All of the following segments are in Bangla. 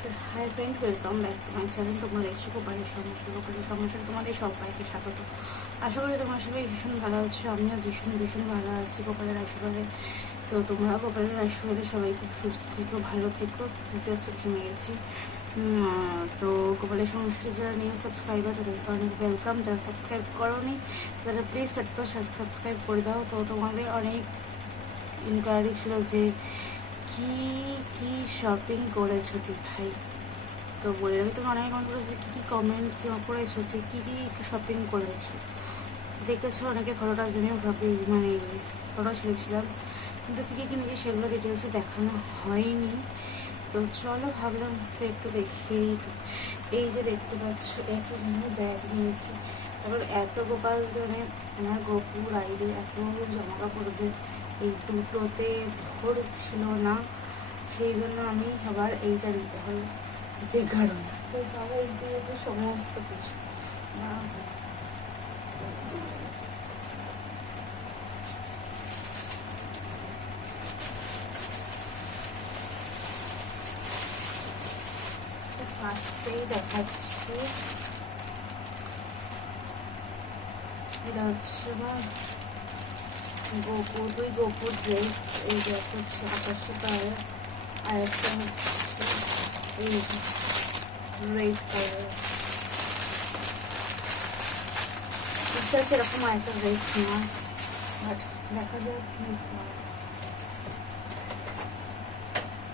Hi friend, welcome back to my channel. তোমরা দেখছো গোপালের সমস্যা তোমাদের সবাইকে স্বাগত। আশা করি তোমরা সবাই ভীষণ ভালো আছো। আমিও ভীষণ ভালো আছি গোপালের আশীর্বাদে। তো তোমরা গোপালের আশীর্বাদে সবাই খুব সুস্থ থেকো, ভালো থেকো। ঘেমে গেছি। তো গোপালের সমস্যা যারা নিউ সাবস্ক্রাইবার তাদেরকে অনেক ওয়েলকাম। যারা সাবস্ক্রাইব করোনি তারা প্লিজ চটপট সাবস্ক্রাইব করে দাও। তো তোমাদের অনেক ইনকোয়ারি ছিল যে কি কি শপিং করেছো দি ভাই। তো বলে রাখি, তুমি অনেক কমেন্ট করেছো কী কমেন্ট করেছো যে কী শপিং করেছো। দেখেছো অনেকে ফটোটা যে আমি মানে ফটো ছেড়েছিলাম, কিন্তু কী কিনেছি সেগুলো ডিটেলসে দেখানো হয়নি। তো চলো ভাবলাম যে একটু দেখি। এই যে দেখতে পাচ্ছ একটা নিউ ব্যাগ নিয়েছি। তারপর এত গোপাল মানে আমার গোপুর আইডি এত জামা কাপড় যে এই দুটোতে ধরছিল না, সেই জন্য আমি আবার এইটা নিতে হলো। যে কারণে তো চলো এই দিয়েছে সমস্ত কিছু। ফার্স্টেই দেখাচ্ছি, এটা হচ্ছে আমার দুই গোপুর ড্রেস। এই যে একটা হচ্ছে আকাশি কালার, আর একটা হচ্ছে এই রেড কালার। ইচ্ছা আছে এরকম আরেকটা ড্রেস নেওয়া, বাট দেখা যাক কি হয়।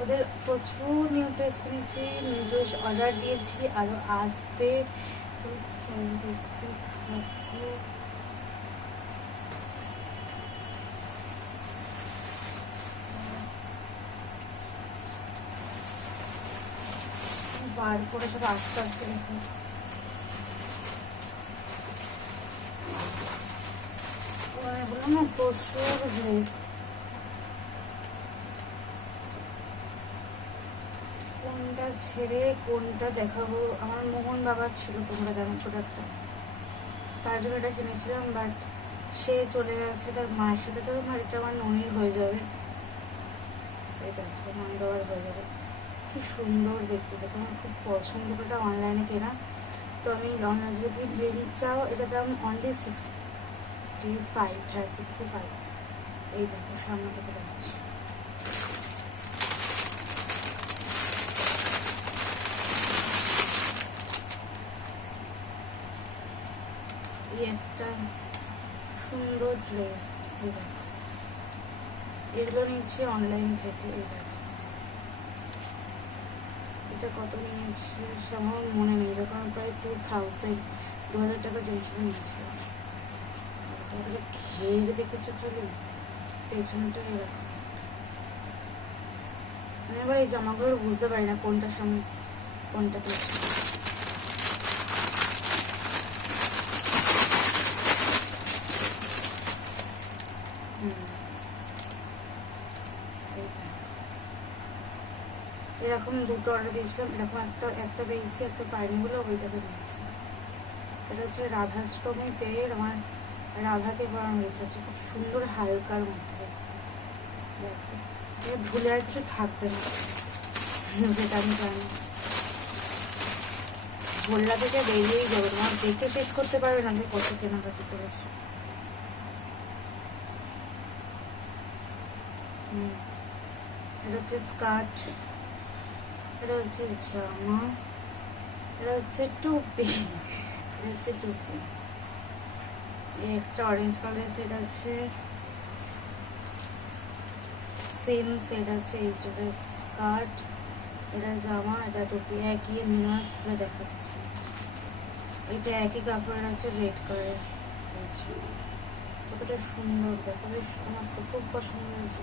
ওদের প্রচুর নিউ ড্রেস কিনেছি, নিউ ড্রেস অর্ডার দিয়েছি, আরও আসবে। বার করে সব আস্তে আস্তে দেখাচ্ছি। বললাম না প্রচুর ড্রেস। কোনটা ছেড়ে কোনটা দেখাবো। আমার মোহন বাবা ছিল, তোমরা জানো, ছোট একটা, তার জন্য এটা কিনেছিলাম। বাট সে চলে গেছে তার মায়ের সাথে, তো এটা আমার ননির হয়ে যাবে। এটা ননি বাবার হয়ে যাবে। কি সুন্দর দেখতে, দেখো আমার খুব পছন্দ। এটা অনলাইনে কেনা। তো আমি অনলাইনে যদি লিঙ্ক চাও, এটা দাম অনলি 65। হ্যাঁ 65। এই দেখো সামনে থেকে দেখাচ্ছি। এই একটা সুন্দর ড্রেস, এই দেখো। এগুলো নিয়েছি অনলাইন থেকে। এই দেখো এটা কত নিয়েছি সেমন মনে নেই, দেখো প্রায় 2000 টাকা জিনিসটা নিয়েছিল। ঘের দেখেছো খালি পেছনটা, এরকম। আমি আবার এই জামাগুলো বুঝতে পারি না কোনটা সামনে কোনটা পেছনে। এরকম দুটো অর্ডার দিয়েছিলাম, এরকম একটা পেয়েছি, একটা পাইনি বলে ওইটাকে পেয়েছি। এটা হচ্ছে রাধাষ্টমীতে আমার রাধাকে পরানো হয়েছে, খুব সুন্দর হালকার মধ্যে দেখতে। দেখো ধুলে আর কিছু থাকবে না, যেটা আমি জানি। ঝোল্লা থেকে বেরিয়েই যাবে, তোমার দেখে শেষ করতে পারবে না যে কত কেনাকাটি করেছে। এটা হচ্ছে স্কার্ট, এটা হচ্ছে জামা, এটা হচ্ছে টুপি, এটা হচ্ছে টুপি। একটা অরেঞ্জ কালারের সেট আছে, সেম সেট আছে। এই যেটা স্কার্ট, এটা জামা, এটা টুপি, একই মিনার করে দেখাচ্ছি। এটা একই কাপড়ের আছে, রেড কালারের। কতটা সুন্দর দেখো, বেশ আমার তো খুব পছন্দ হয়েছে।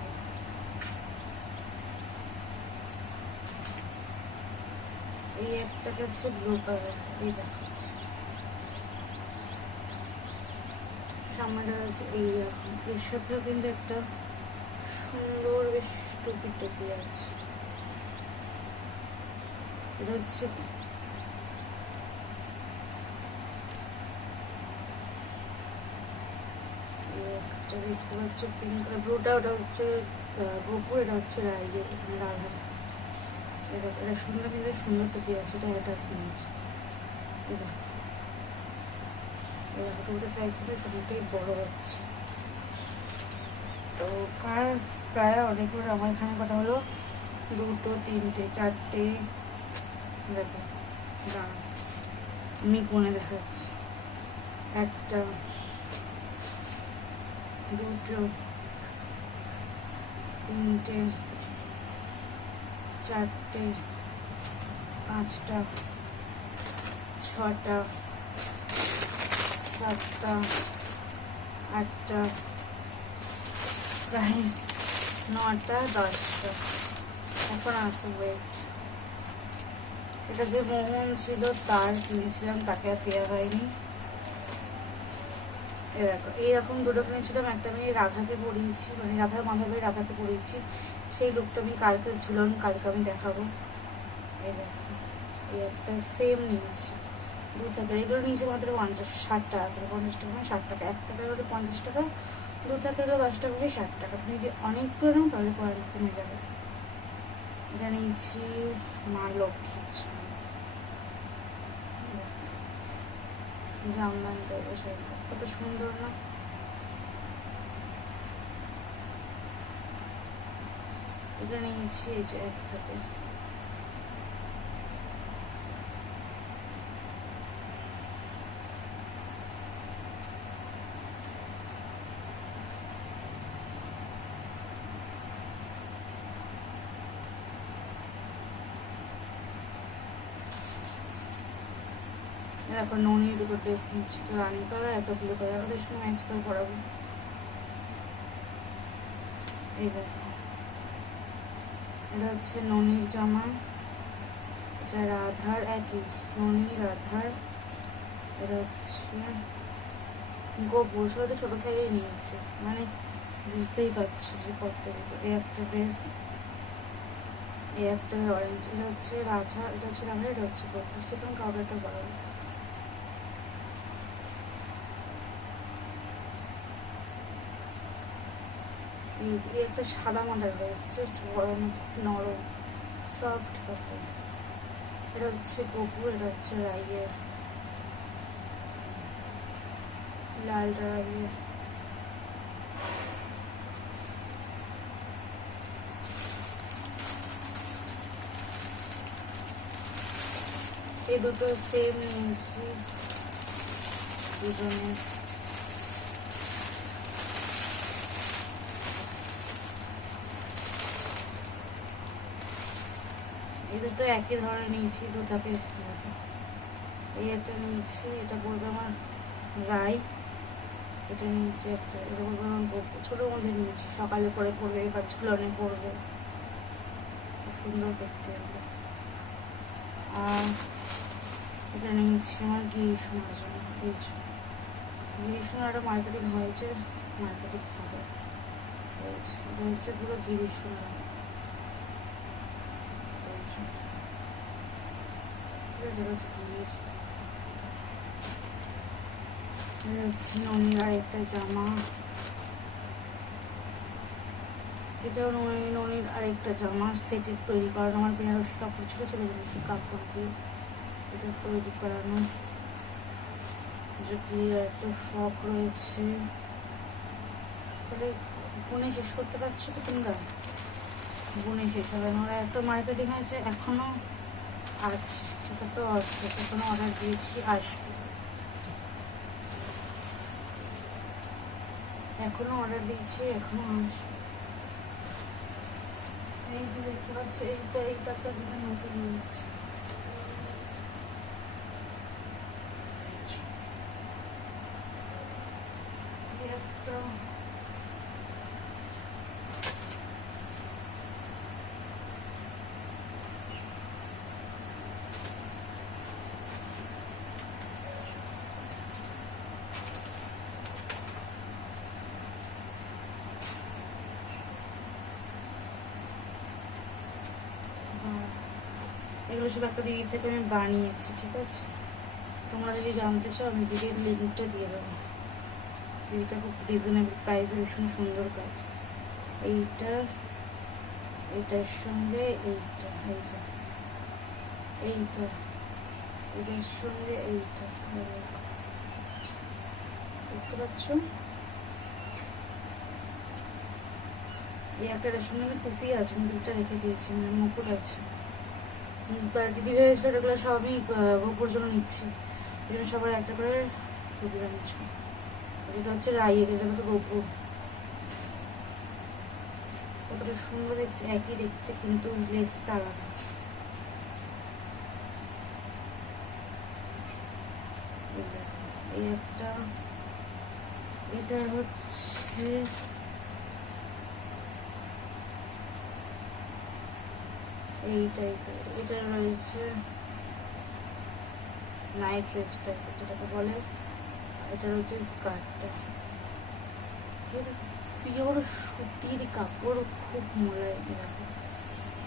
এই একটা কাছে ব্লু কালার, এই দেখো সামনেটা আছে এইরকম। এর সাথেও কিন্তু একটা সুন্দর বেশ টুপি টুপি আছে। এটা হচ্ছে একটা দেখতে পাচ্ছ পিঙ্ক কালার, ব্লুটা ওটা হচ্ছে গোপুর, এটা হচ্ছে রাধা। এই দেখো এটা সুন্দর, কিন্তু সুন্দর তো কি আছে, এটা অ্যাটাচমেন্ট আছে। এই দেখো দুটো সাইজ কিন্তু সবটাই বড় হচ্ছে। তো কার প্রায় অনেকগুলো, আমার এখানে কটা হলো, 2, 3, 4, দেখো দাঁড়া আমি গুনে দেখাচ্ছি, 1, 2, 3, 4, 5, 6, 7, 8, প্রায় 9, 10। এখন আছে ওয়েট। এটা যে মোহন ছিল তার কিনেছিলাম, তাকে আর দেওয়া হয়নি। দেখো এইরকম দুটো কিনেছিলাম, একটা আমি রাধাকে পরিয়েছি, মানে রাধা মাধবের রাধাকে পরিয়েছি, সেই লুকটা আমি কালকে ঝুলন, কালকে আমি দেখাবো। এই দেখো এই একটা সেম নিয়েছি, 2 টাকা, এগুলো নিয়েছি মাত্র 60 টাকা করে, 50 টাকা মানে 60 টাকা, 1 টাকা হলে 50 টাকা, 2 টাকা হলে 10 টাকা করে 60 টাকা। তুমি যদি অনেকগুলো নাও তাহলে কমে যাবে। এটা নিয়েছি মা লক্ষ্মীর জামদানি টাইপের শাড়িটা, কত সুন্দর না? এটা নিয়েছি এই যে একটাতে, দেখো ননির দুটো ড্রেস নিচ্ছি, একটা রানি কালার, একটা ব্লু কালার, ওদের সঙ্গে ম্যাচ করে পরাবো। এই দেখো এটা হচ্ছে ননির জামা, এটা রাধার, একই ননি রাধার। এটা হচ্ছে গোপুর, সবাই তো ছোটো সাইজেই নিয়েছে, মানে বুঝতেই পারছো যে কত। এই একটা ড্রেস, এই একটা অরেঞ্জ, এটা হচ্ছে রাধা, এটা হচ্ছে রাধা, এটা হচ্ছে গোপুর, সেখানে কাউকে বাড়াবো। এই যে একটা সাদা মাটার ড্রেস, জাস্ট গরম, নরম, সফট কাপড়। এটা হচ্ছে গোপুর, এটা হচ্ছে রাইয়ের, লালটা রাইয়ের। এই দুটো সেম নিয়েছি দুজনের। এই দুটো একই ধরনের নিয়েছি, দুটাকে। এই একটা নিয়েছি, এটা পড়বে আমার রাই, এটা নিয়েছি একটা, এটা পড়বে আমার ছোটোর মধ্যে নিয়েছি, সকালে করে পড়বে বা ঝুলনে পড়বে, খুব সুন্দর দেখতে হবে। আর এটা নিয়েছি আমার গিরি শোনার জন্য, এই গিরি শোনাটা মার্কেটিং হয়েছে, মার্কেটিং হবে, এটা হচ্ছে পুরো গিরি শোনা। হচ্ছে ননির আরেকটা জামা, এটাও ননির আরেকটা জামা, সেটের তৈরি করানো, আমার বেনারসি কাপড় ছিল, সেটা বেনারসি কাপড় দিয়ে এটা তৈরি করানো। জটির একটা ফ্রক রয়েছে, গুনে শেষ করতে পারছো তো তোমরা? গুনে শেষ হবে না, ওরা এত মার্কেটিং হয়েছে, এখনো আছে, এটা তো আসবে, এখনো অর্ডার দিয়েছি, আসবে, এখনো অর্ডার দিয়েছি, এখনো আসবে। এই যে দেখতে পাচ্ছি, এইটা একটা দিকে নতুন নিয়েছি, একটা এগুলো সব একটা দিদির থেকে আমি বানিয়েছি, ঠিক আছে? তোমরা যদি জানতে চাও আমি দিদির লিঙ্কটা দিয়ে দেবো। দিদিটা খুব রিজনেবল প্রাইসে ভীষণ সুন্দর কাজ। এইটা, এইটার সঙ্গে এইটা, এই যে এইটা, এটার সঙ্গে এইটা দেখতে পাচ্ছ, এই একটা রেশনের টুপি আছে, আমি দুটা রেখে দিয়েছি, মানে মুকুট আছে। তার দিদি ভেবেছিল এগুলো সব আমি গোপুর জন্য নিচ্ছি, ওই জন্য সবার একটা করে টুপি বানিয়েছি। এটা হচ্ছে রাইয়ের, এটা হচ্ছে গোপুর। কতটা সুন্দর দেখছে, একই দেখতে কিন্তু লেসটা আলাদা। এই একটা, এটা হচ্ছে এই টাইপের, এটা রয়েছে নাইট ড্রেস টাইপের যেটাকে বলে। এটা রয়েছে স্কার্টটা, এটা পিওর সুতির কাপড়, খুব মোলায়েম, এরকম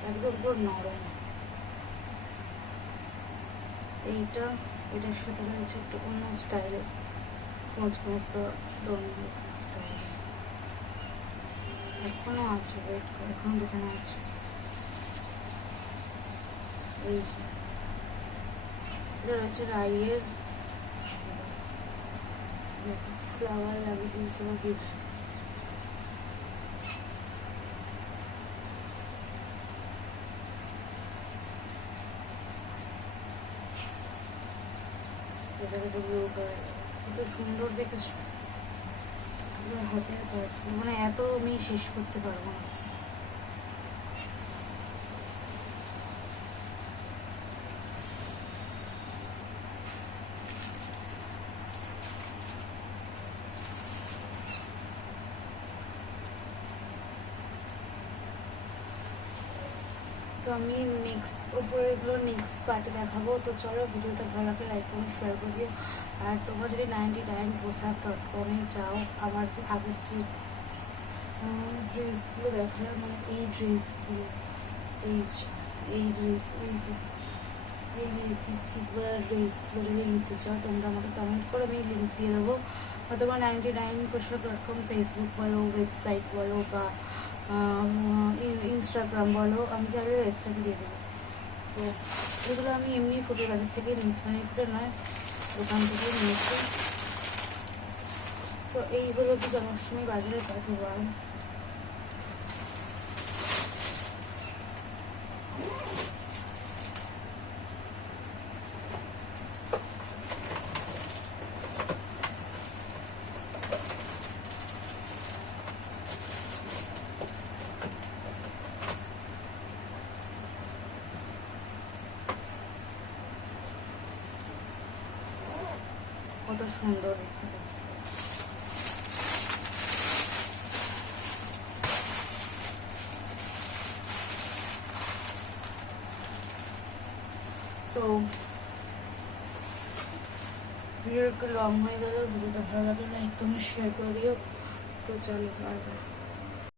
একদম পুরো নরম। এইটা, এটার সাথে রয়েছে একটু অন্য স্টাইলের মচমচটা স্টাইল। এখনো আছে, ওয়েট করে, এখনো দোকানে আছে। এই যে এটা রয়েছে রাইয়ের, ফ্লাওয়ার লাগিয়ে দিয়েছে বা গিফট। কত সুন্দর দেখেছো, হাতের কাজ, মানে এত আমি শেষ করতে পারবো না। তো আমি নেক্সট ওপরে এগুলো নেক্সট পার্টে দেখাবো। তো চলো, ভিডিওটা ভালো লাগে লাইক কমেন্ট শেয়ার করে দিও। আর তোমরা যদি 99poshak.com-এ যাও, আমার যে আগের যে ড্রেসগুলো দেখালাম, মানে এই ড্রেসগুলো, এই এই ড্রেস, এই যে এই চিকচিকগুলো ড্রেসগুলো যদি নিতে চাও তোমরা আমাকে কমেন্ট করো, আমি লিঙ্ক দিয়ে দেবো। অথবা 99poshak.com ফেসবুক বলো, ওয়েবসাইট বলো, বা ইনস্টাগ্রাম বলো, আমি চাইলে ওয়েবসাইটে দিয়ে দেবো। তো এগুলো আমি এমনি ফুটের বাজার থেকে নিয়েছি, মানে ফুটে নয়, দোকান থেকে নিয়েছি। তো এইগুলো তো জন্মাষ্টমী বাজারে পাঠাবো। আর কত সুন্দর দেখতে পাচ্ছি। তো ভিডিও একটু লং হয়ে গেল, ভিডিওটা ভালো লাগলে লাইক কমেন্ট শেয়ার করে দিও। তো চলো, বাই বাই।